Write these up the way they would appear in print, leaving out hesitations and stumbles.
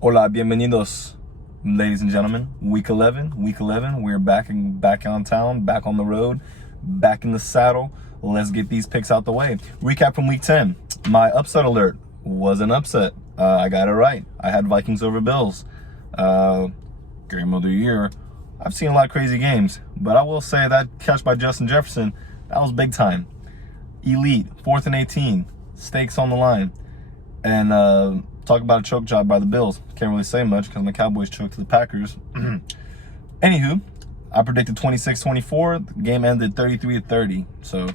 Hola, bienvenidos, ladies and gentlemen. Week 11. We're back on town, back on the road, back in the saddle. Let's get these picks out the way. Recap from week 10. My upset alert was an upset. I got it right. I had Vikings over Bills. Game of the year. I've seen a lot of crazy games, but I will say that catch by Justin Jefferson, that was big time. Elite, 4th and 18, stakes on the line. And talk about a choke job by the Bills. Can't really say much because my Cowboys choked to the Packers. Anywho, I predicted 26-24. The game ended 33-30. So,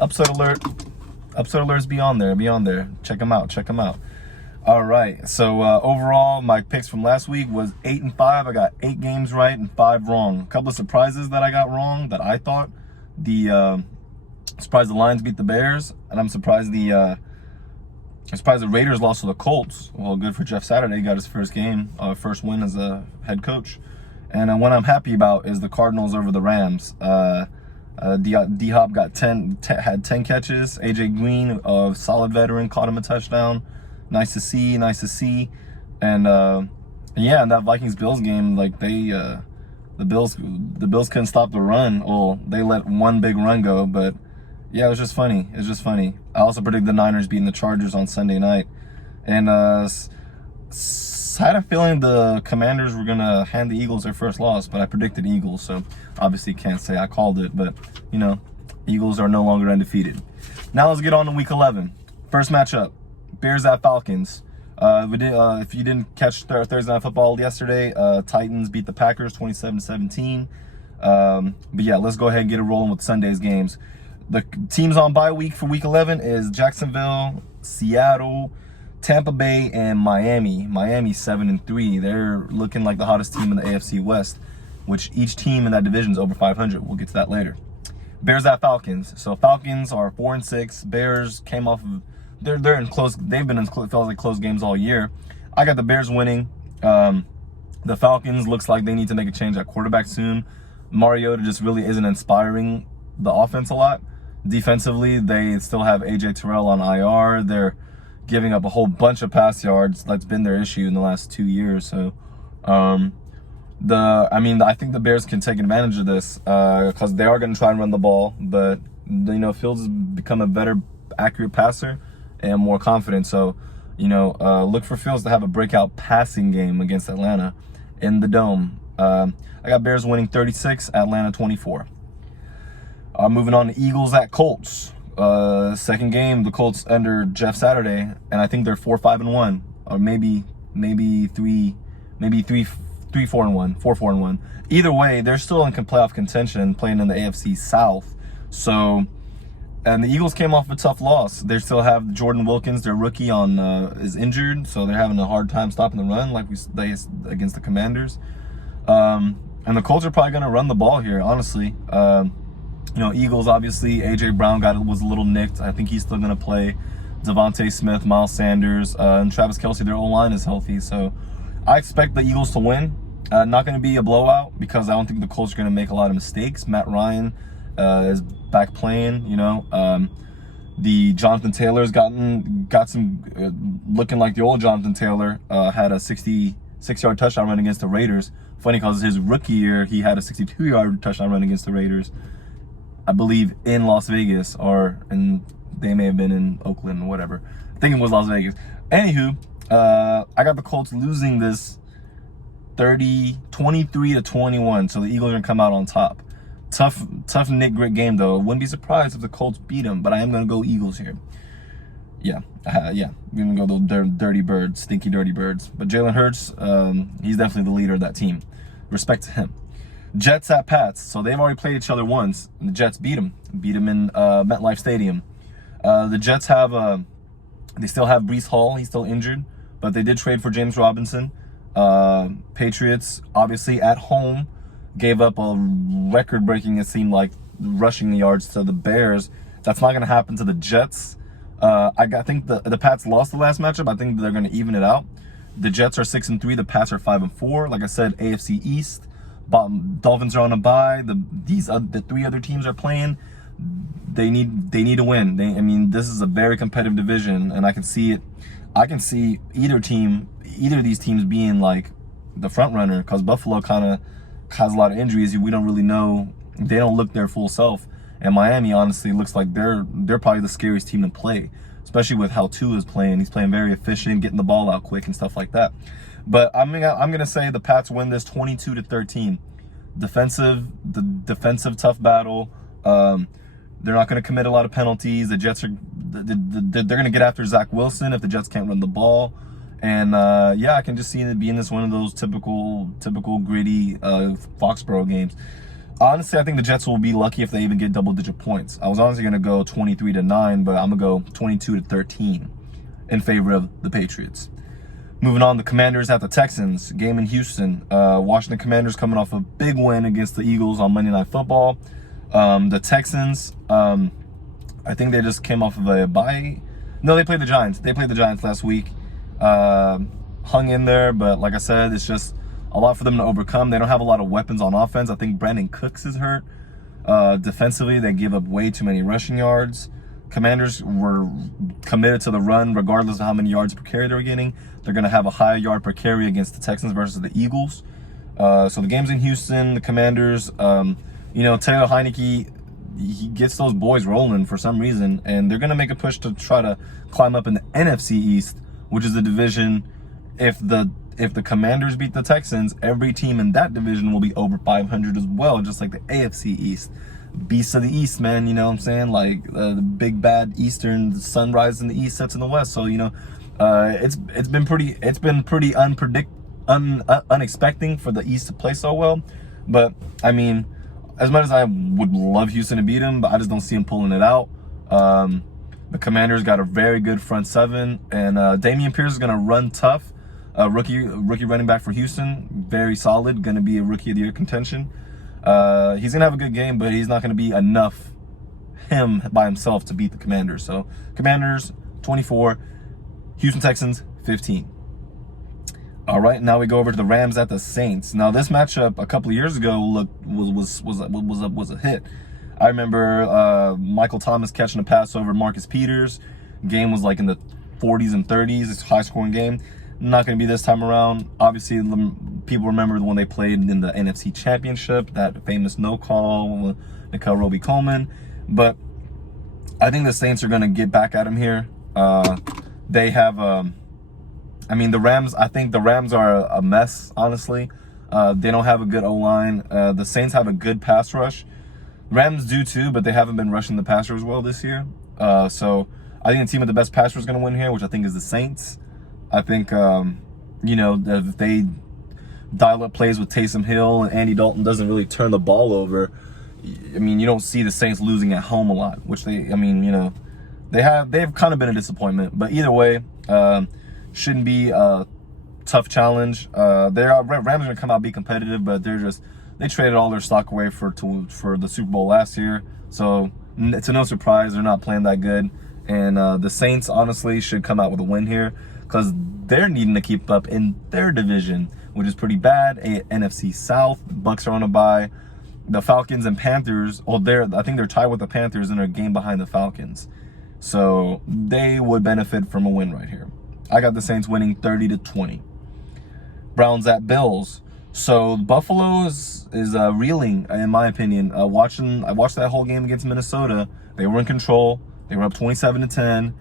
upset alert. Upset alerts be on there. Check them out. All right. So, overall, my picks from last week was 8-5. I got 8 games right and 5 wrong. A couple of surprises that I got wrong that I thought. Surprised the Lions beat the Bears. And I'm surprised the Raiders lost to the Colts. Well, good for Jeff Saturday. He got his first first win as a head coach. And what I'm happy about is the Cardinals over the Rams. D-Hop had 10 catches. AJ Green, a solid veteran, caught him a touchdown. Nice to see. And yeah, in that Vikings-Bills game, like the Bills couldn't stop the run. Well, they let one big run go, but yeah, it was just funny. I also predicted the Niners beating the Chargers on Sunday night. And had a feeling the Commanders were going to hand the Eagles their first loss, but I predicted Eagles, so obviously can't say I called it. But, Eagles are no longer undefeated. Now let's get on to Week 11. First matchup, Bears at Falcons. If you didn't catch Thursday Night Football yesterday, Titans beat the Packers 27-17. But yeah, let's go ahead and get it rolling with Sunday's games. The teams on bye week for Week 11 is Jacksonville, Seattle, Tampa Bay, and Miami. Miami 7-3. They're looking like the hottest team in the AFC West, which each team in that division is over 500. We'll get to that later. Bears at Falcons. So Falcons are 4-6. Bears came off of they're in close. They've been in feels like close games all year. I got the Bears winning. The Falcons looks like they need to make a change at quarterback soon. Mariota just really isn't inspiring the offense a lot. Defensively, they still have A.J. Terrell on IR. They're giving up a whole bunch of pass yards. That's been their issue in the last 2 years. So, I think the Bears can take advantage of this because they are going to try and run the ball. But, Fields has become a better, accurate passer and more confident. So, look for Fields to have a breakout passing game against Atlanta in the Dome. I got Bears winning 36, Atlanta 24. Moving on to Eagles at Colts. Second game, the Colts under Jeff Saturday, and I think they're 4-5-1, or maybe 4-1. Either way, they're still in playoff contention, playing in the AFC South. So, and the Eagles came off a tough loss. They still have Jordan Wilkins, their rookie, is injured, so they're having a hard time stopping the run, like they against the Commanders. And the Colts are probably going to run the ball here, honestly. Eagles, obviously, A.J. Brown was a little nicked. I think he's still going to play. Devontae Smith, Miles Sanders, and Travis Kelce, their O-line is healthy. So I expect the Eagles to win. Not going to be a blowout because I don't think the Colts are going to make a lot of mistakes. Matt Ryan is back playing, The Jonathan Taylor's got some looking like the old Jonathan Taylor. Had a 66-yard touchdown run against the Raiders. Funny because his rookie year, he had a 62-yard touchdown run against the Raiders. I believe in Las Vegas, they may have been in Oakland or whatever. I think it was Las Vegas. Anywho, I got the Colts losing this 23-21, so the Eagles are going to come out on top. Tough Nick-Grit game, though. Wouldn't be surprised if the Colts beat them, but I am going to go Eagles here. Yeah. We're going to go those dirty birds, stinky dirty birds. But Jalen Hurts, he's definitely the leader of that team. Respect to him. Jets at Pats. So they've already played each other once, and the Jets beat them in MetLife Stadium. The Jets they still have Breece Hall. He's still injured, but they did trade for James Robinson. Patriots, obviously at home, gave up a record-breaking, it seemed like, rushing yards to the Bears. That's not going to happen to the Jets. I think the Pats lost the last matchup. I think they're going to even it out. The Jets are 6-3. The Pats are 5-4. Like I said, AFC East. Dolphins are on a bye. The 3 other teams are playing. They need to win. This is a very competitive division, and I can see either team either of these teams being like the front runner, because Buffalo kind of has a lot of injuries. We don't really know. They don't look their full self. And Miami honestly looks like they're probably the scariest team to play, especially with how Tua is playing. He's playing very efficient, getting the ball out quick and stuff like that. But I'm gonna say the Pats win this 22-13. The defensive tough battle. They're not going to commit a lot of penalties. The Jets are they're going to get after Zach Wilson if the Jets can't run the ball. And yeah, I can just see it being this one of those typical gritty Foxborough games. Honestly, I think the Jets will be lucky if they even get double-digit points. I was honestly going to go 23-9, but I'm going to go 22-13 in favor of the Patriots. Moving on, the Commanders at the Texans. Game in Houston. Washington Commanders coming off a big win against the Eagles on Monday Night Football. The Texans, I think they just came off of a bye. No, they played the Giants. They played the Giants last week. Hung in there, but like I said, it's just a lot for them to overcome. They don't have a lot of weapons on offense. I think Brandon Cooks is hurt. Defensively, they give up way too many rushing yards. Commanders were committed to the run regardless of how many yards per carry they were getting. They're going to have a higher yard per carry against the Texans versus the Eagles. So the game's in Houston. The Commanders, Taylor Heineke, he gets those boys rolling for some reason, and they're going to make a push to try to climb up in the NFC East, which is the division. If the Commanders beat the Texans, every team in that division will be over 500 as well, just like the AFC East. Beasts of the East, man, you know what I'm saying? Like the big bad Eastern, the sun rises in the East, sets in the West. So it's been pretty unexpected for the East to play so well. But I mean, as much as I would love Houston to beat them, but I just don't see them pulling it out. The Commanders got a very good front seven, and Dameon Pierce is gonna run tough. Rookie running back for Houston, very solid, gonna be a Rookie of the Year contention. He's gonna have a good game, but he's not gonna be enough him by himself to beat the Commanders. So Commanders 24, Houston Texans 15. All right, now we go over to the Rams at the Saints. Now this matchup a couple of years ago was a hit. I remember Michael Thomas catching a pass over Marcus Peters. Game was like in the 40s and 30s. It's a high-scoring game. Not going to be this time around. Obviously, people remember when they played in the NFC Championship, that famous no call, Nicole Roby-Coleman. But I think the Saints are going to get back at him here. They have, the Rams, I think the Rams are a mess, honestly. They don't have a good O-line. The Saints have a good pass rush. Rams do too, but they haven't been rushing the passer as well this year. So I think the team with the best passer is going to win here, which I think is the Saints. I think, if they dial up plays with Taysom Hill and Andy Dalton doesn't really turn the ball over, you don't see the Saints losing at home a lot, which they've kind of been a disappointment. But either way, shouldn't be a tough challenge. Rams are going to come out and be competitive, but they traded all their stock away for the Super Bowl last year. So it's no surprise they're not playing that good. And the Saints, honestly, should come out with a win here, because they're needing to keep up in their division, which is pretty bad. NFC South, Bucks are on a bye. The Falcons and Panthers, I think they're tied with the Panthers and they're a game behind the Falcons. So they would benefit from a win right here. I got the Saints winning 30-20. Browns at Bills. So Buffalo is reeling, in my opinion. I watched that whole game against Minnesota. They were in control. They were up 27-10.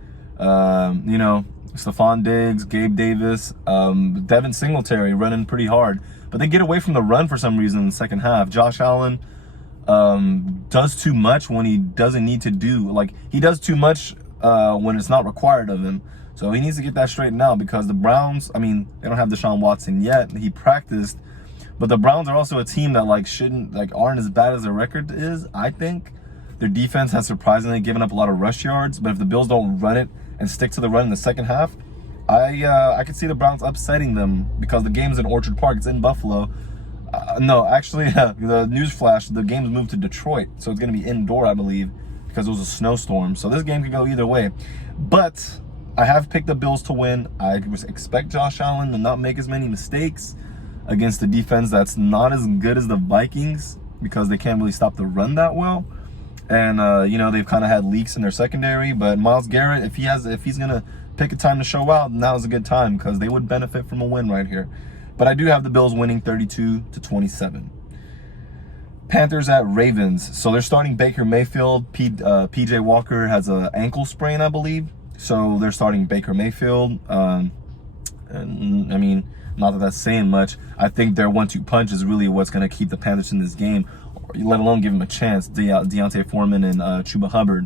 Stephon Diggs, Gabe Davis, Devin Singletary running pretty hard. But they get away from the run for some reason in the second half. Josh Allen does too much when he doesn't need to do. Like, he does too much when it's not required of him. So he needs to get that straightened out, because the Browns, they don't have Deshaun Watson yet. He practiced. But the Browns are also a team that aren't as bad as their record is, I think. Their defense has surprisingly given up a lot of rush yards, but if the Bills don't run it and stick to the run in the second half, I could see the Browns upsetting them, because the game's in Orchard Park. It's in Buffalo. The news flash, the game's moved to Detroit, so it's going to be indoor, I believe, because it was a snowstorm. So this game could go either way. But I have picked the Bills to win. I expect Josh Allen to not make as many mistakes against a defense that's not as good as the Vikings, because they can't really stop the run that well. And they've kind of had leaks in their secondary. But Myles Garrett, if he's gonna pick a time to show out, now's a good time because they would benefit from a win right here. But I do have the Bills winning 32-27. Panthers at Ravens. So they're starting Baker Mayfield. PJ Walker has an ankle sprain, I believe. So they're starting Baker Mayfield. And I mean, not that that's saying much. I think their 1-2 punch is really what's going to keep the Panthers in this game, let alone give them a chance. Deontay Foreman and Chuba Hubbard.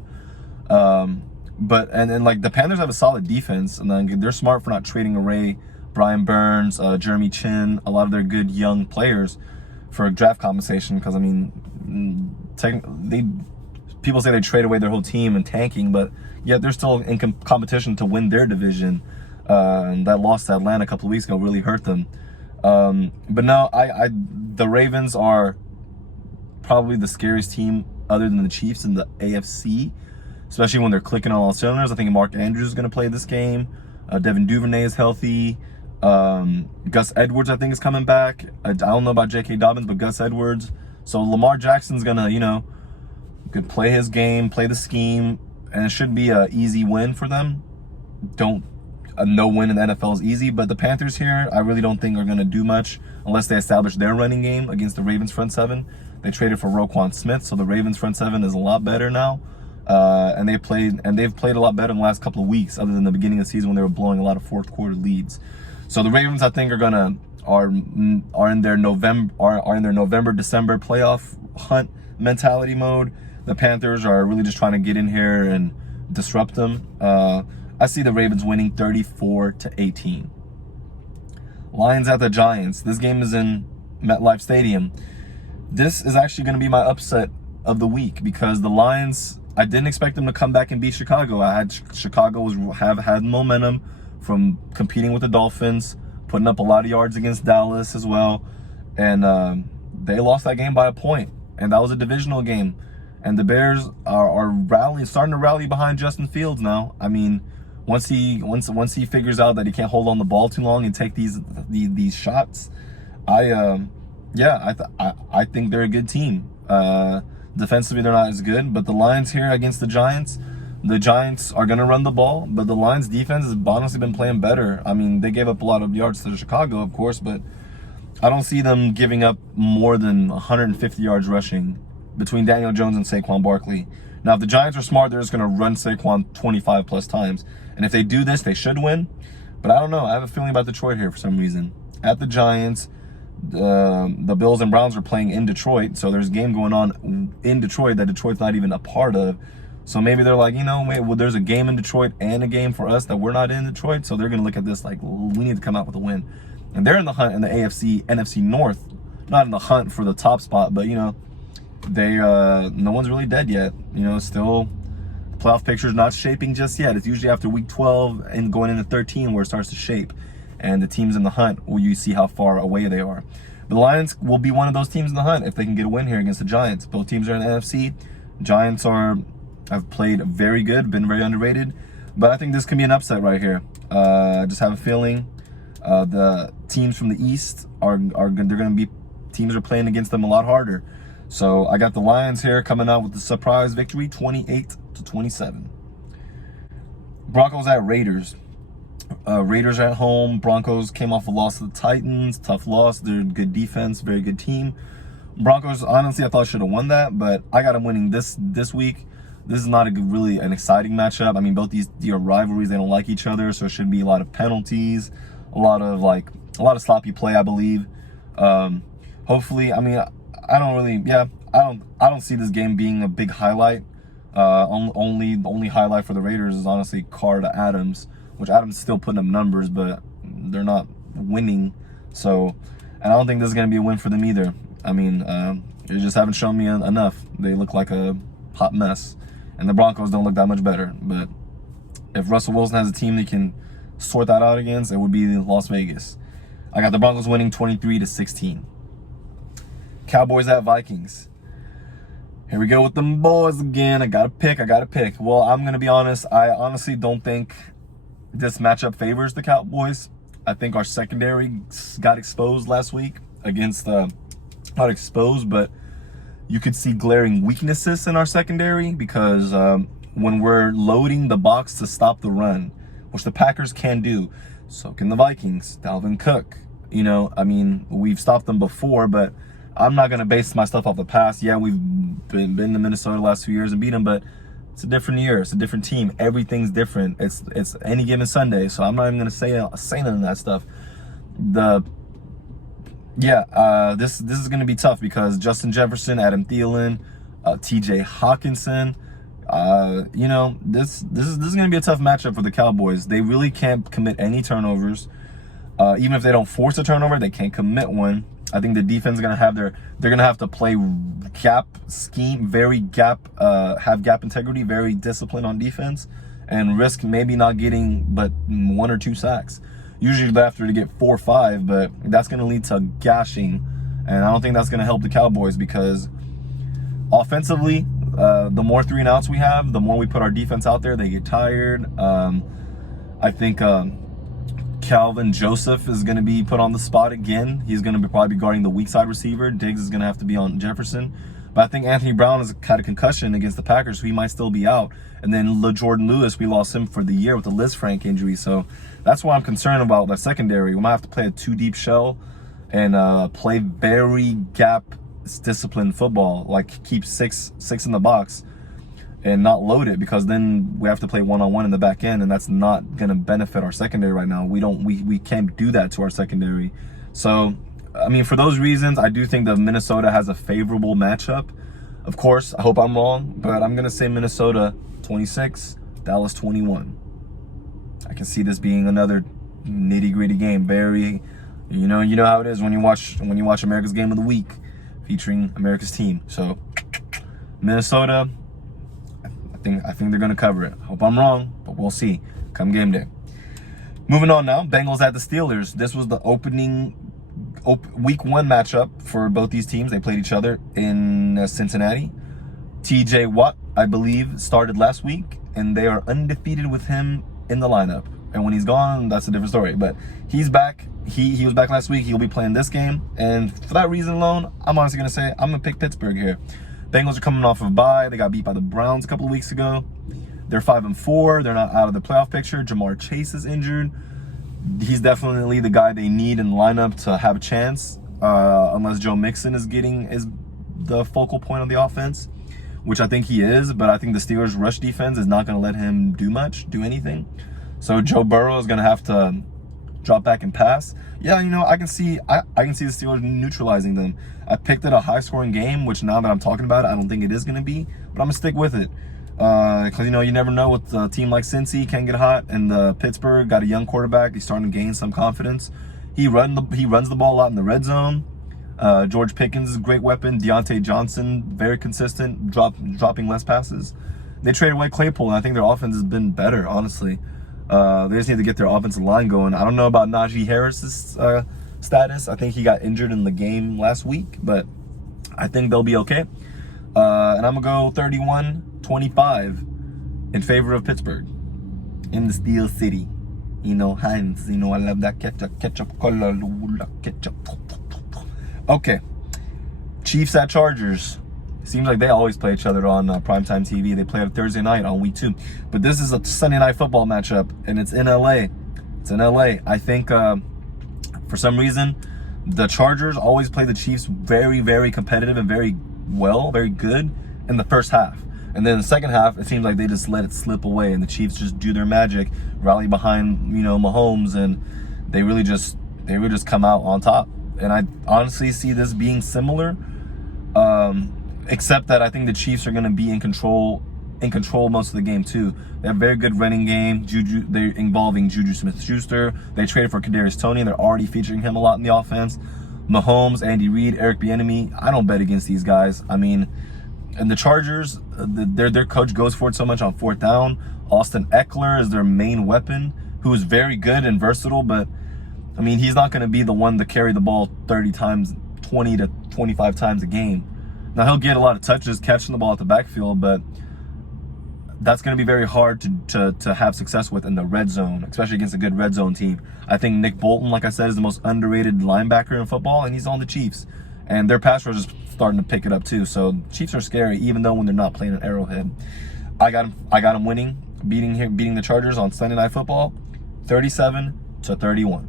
But like the Panthers have a solid defense, and then they're smart for not trading away Brian Burns, Jeremy Chin, a lot of their good young players for draft compensation. Because I mean, people say they trade away their whole team and tanking, but yet they're still in competition to win their division. And that loss to Atlanta a couple of weeks ago really hurt them. But no, the Ravens are probably the scariest team other than the Chiefs in the AFC, especially when they're clicking on all cylinders. I think Mark Andrews is going to play this game. Devin Duvernay is healthy. Gus Edwards, I think, is coming back. I don't know about J.K. Dobbins, but Gus Edwards. So Lamar Jackson's going to, could play his game, play the scheme, and it should be an easy win for them. A no win in the NFL is easy, but the Panthers here, I really don't think are going to do much unless they establish their running game against the Ravens front seven. They traded for Roquan Smith, so the Ravens front seven is a lot better now. And they've played a lot better in the last couple of weeks, other than the beginning of the season when they were blowing a lot of fourth quarter leads. So the Ravens, I think, are in their November December playoff hunt mentality mode. The Panthers are really just trying to get in here and disrupt them. I see the Ravens winning 34-18. Lions at the Giants. This game is in MetLife Stadium. This is actually going to be my upset of the week because the Lions, I didn't expect them to come back and beat Chicago. Chicago have had momentum from competing with the Dolphins, putting up a lot of yards against Dallas as well, and they lost that game by a point, and that was a divisional game. And the Bears are starting to rally behind Justin Fields now. I mean, once he figures out that he can't hold on the ball too long and take these shots, I think they're a good team. Defensively, they're not as good, but the Lions here against the Giants are going to run the ball, but the Lions defense has honestly been playing better. I mean, they gave up a lot of yards to Chicago, of course, but I don't see them giving up more than 150 yards rushing between Daniel Jones and Saquon Barkley. Now, if the Giants are smart, they're just going to run Saquon 25 plus times. And if they do this, they should win. But I don't know. I have a feeling about Detroit here for some reason. At the Giants, the Bills and Browns are playing in Detroit. So there's a game going on in Detroit that Detroit's not even a part of. So maybe they're like, there's a game in Detroit and a game for us that we're not in Detroit. So they're going to look at this like, we need to come out with a win. And they're in the hunt in the NFC North. Not in the hunt for the top spot, but, they no one's really dead yet. Still playoff picture's not shaping just yet. It's usually after week 12 and going into 13 where it starts to shape, and the teams in the hunt, where you see how far away they are. The Lions will be one of those teams in the hunt if they can get a win here against the Giants. Both teams are in the NFC. Giants have played very good, been very underrated, but I think this can be an upset right here. I just have a feeling the teams from the East teams are playing against them a lot harder. So I got the Lions here coming out with the surprise victory, 28-27. Broncos at Raiders. Raiders at home. Broncos came off a loss to the Titans. Tough loss. They're good defense, very good team. Broncos, honestly, I thought should have won that, but I got them winning this week. This is not really an exciting matchup. I mean, both these rivalries, they don't like each other, so it should be a lot of penalties, a lot of sloppy play, I believe. Hopefully, I mean, I don't see this game being a big highlight. The only highlight for the Raiders is honestly Carr to Adams, which Adams is still putting up numbers, but they're not winning. So, and I don't think this is going to be a win for them either. I mean, they just haven't shown me enough. They look like a hot mess, and the Broncos don't look that much better. But if Russell Wilson has a team that can sort that out against, it would be Las Vegas. I got the Broncos winning 23-16. Cowboys at Vikings. Here we go with them boys again. I gotta pick. Well, I'm gonna be honest. I honestly don't think this matchup favors the Cowboys. I think our secondary got exposed last week against, not exposed, but you could see glaring weaknesses in our secondary because when we're loading the box to stop the run, which the Packers can do. So can the Vikings, Dalvin Cook. You know, I mean, we've stopped them before, but I'm not going to base my stuff off the past. Yeah, we've been to Minnesota the last 2 years and beat them, but it's a different year. It's a different team. Everything's different. It's any given Sunday, so I'm not even going to say none of that stuff. This is going to be tough because Justin Jefferson, Adam Thielen, T.J. Hawkinson. You know, this is going to be a tough matchup for the Cowboys. They really can't commit any turnovers. Even if they don't force a turnover, they can't commit one. I think the defense is going to have they're going to have to play gap scheme, have gap integrity, very disciplined on defense, and risk maybe not getting but 1 or 2 sacks. Usually they're after to get 4 or 5, but that's going to lead to gashing, and I don't think that's going to help the Cowboys because offensively, the more 3 and outs we have, the more we put our defense out there, they get tired. I think Calvin Joseph is going to be put on the spot again. He's going to probably be guarding the weak side receiver. Diggs is going to have to be on Jefferson. But I think Anthony Brown has had a concussion against the Packers, so he might still be out. And then Jordan Lewis, we lost him for the year with the Liz Frank injury. So that's why I'm concerned about the secondary. We might have to play a 2-deep shell and play very disciplined football, like keep six in the box and not load it, because then we have to play one-on-one in the back end, and that's not going to benefit our secondary right now. We can't do that to our secondary. So, I mean, for those reasons, I do think that Minnesota has a favorable matchup. Of course, I hope I'm wrong, but I'm going to say Minnesota 26, Dallas 21. I can see this being another nitty-gritty game. Very, you know how it is when you watch America's Game of the Week featuring America's team. So, Minnesota, I think they're going to cover it. Hope I'm wrong, but we'll see come game day. Moving on now, Bengals at the Steelers. This was the opening week 1 matchup for both these teams. They played each other in Cincinnati. TJ Watt, I believe, started last week, and they are undefeated with him in the lineup. And when he's gone, that's a different story. But he's back. He was back last week. He'll be playing this game. And for that reason alone, I'm honestly going to say I'm going to pick Pittsburgh here. Bengals are coming off of a bye. They got beat by the Browns a couple of weeks ago. They're 5-4. They're not out of the playoff picture. Jamar Chase is injured. He's definitely the guy they need in the lineup to have a chance, unless Joe Mixon is the focal point of the offense, which I think he is. But I think the Steelers' rush defense is not going to let him do anything. So Joe Burrow is going to have to drop back and pass. Yeah, I can see the Steelers neutralizing them. I picked it a high-scoring game, which now that I'm talking about it, I don't think it is going to be, but I'm going to stick with it. Because, you never know with a team like Cincy can get hot, and Pittsburgh got a young quarterback. He's starting to gain some confidence. He runs the ball a lot in the red zone. George Pickens is a great weapon. Deontay Johnson, very consistent, dropping less passes. They traded away Claypool, and I think their offense has been better, honestly. They just need to get their offensive line going. I don't know about Najee Harris's status. I think he got injured in the game last week, but I think they'll be okay. And I'm going to go 31-25 in favor of Pittsburgh in the Steel City. Heinz, I love that ketchup color, ketchup. Okay, Chiefs at Chargers. Seems like they always play each other on primetime TV. They play it Thursday night on week 2. But this is a Sunday night football matchup, and it's in LA. I think for some reason, the Chargers always play the Chiefs very, very competitive and very good in the first half. And then the second half, it seems like they just let it slip away, and the Chiefs just do their magic, rally behind, Mahomes, and they really just come out on top. And I honestly see this being similar. Except that I think the Chiefs are going to be in control most of the game too. They have a very good running game. They're involving Juju Smith-Schuster. They traded for Kadarius Toney. They're already featuring him a lot in the offense. Mahomes, Andy Reid, Eric Bieniemy. I don't bet against these guys. I mean, and the Chargers, their coach goes for it so much on 4th down. Austin Eckler is their main weapon, who is very good and versatile, but I mean, he's not going to be the one to carry the ball 20 to 25 times a game. Now, he'll get a lot of touches catching the ball at the backfield, but that's going to be very hard to have success with in the red zone, especially against a good red zone team. I think Nick Bolton, like I said, is the most underrated linebacker in football, and he's on the Chiefs. And their pass rush is starting to pick it up too. So Chiefs are scary, even though when they're not playing at Arrowhead. I got them winning, beating the Chargers on Sunday Night Football. 37-31.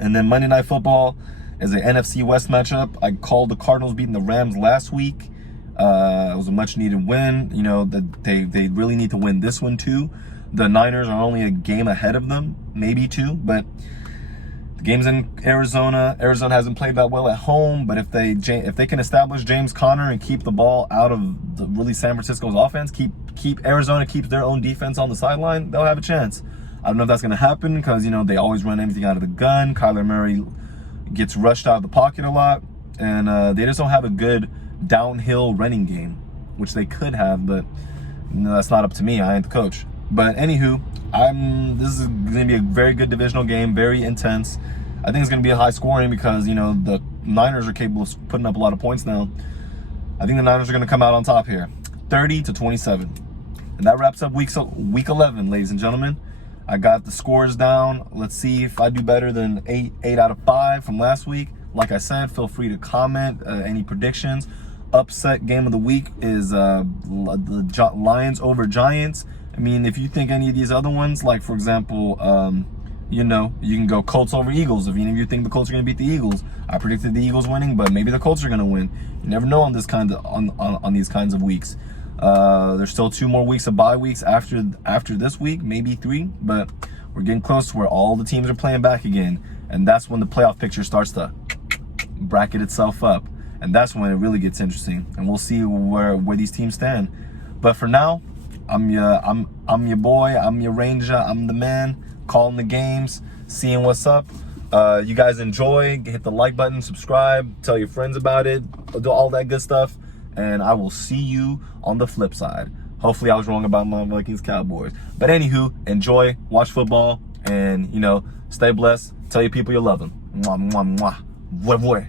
And then Monday Night Football is an NFC West matchup. I called the Cardinals beating the Rams last week. It was a much needed win. You know, they really need to win this one too. The Niners are only a game ahead of them, maybe two, but the game's in Arizona. Arizona hasn't played that well at home, but if they can establish James Conner and keep the ball out of San Francisco's offense, keep Arizona keeps their own defense on the sideline, they'll have a chance. I don't know if that's going to happen because, you know, they always run everything out of the gun. Kyler Murray gets rushed out of the pocket a lot, and they just don't have a good downhill running game, which they could have, but that's not up to me. I ain't the coach. But anywho, this is going to be a very good divisional game, very intense. I think it's going to be a high scoring because, you know, the Niners are capable of putting up a lot of points now. I think the Niners are going to come out on top here, 30-27. And that wraps up week 11, ladies and gentlemen. I got the scores down. Let's see if I do better than 8 out of 5 from last week. Like I said, feel free to comment any predictions. Upset game of the week is the Lions over Giants. I mean, if you think any of these other ones, like for example, you know, you can go Colts over Eagles. If any of you think the Colts are going to beat the Eagles, I predicted the Eagles winning, but maybe the Colts are going to win. You never know on this on these kinds of weeks. There's still 2 more weeks of bye weeks after this week, maybe 3, but we're getting close to where all the teams are playing back again, and that's when the playoff picture starts to bracket itself up, and that's when it really gets interesting, and we'll see where these teams stand. But for now, I'm your boy, I'm your Ranger, I'm the man, calling the games, seeing what's up. You guys enjoy, hit the like button, subscribe, tell your friends about it, do all that good stuff, and I will see you on the flip side. Hopefully I was wrong about my Vikings Cowboys. But anywho, enjoy, watch football, and, you know, stay blessed. Tell your people you love them. Mwah, mwah, mwah. Voy, voy.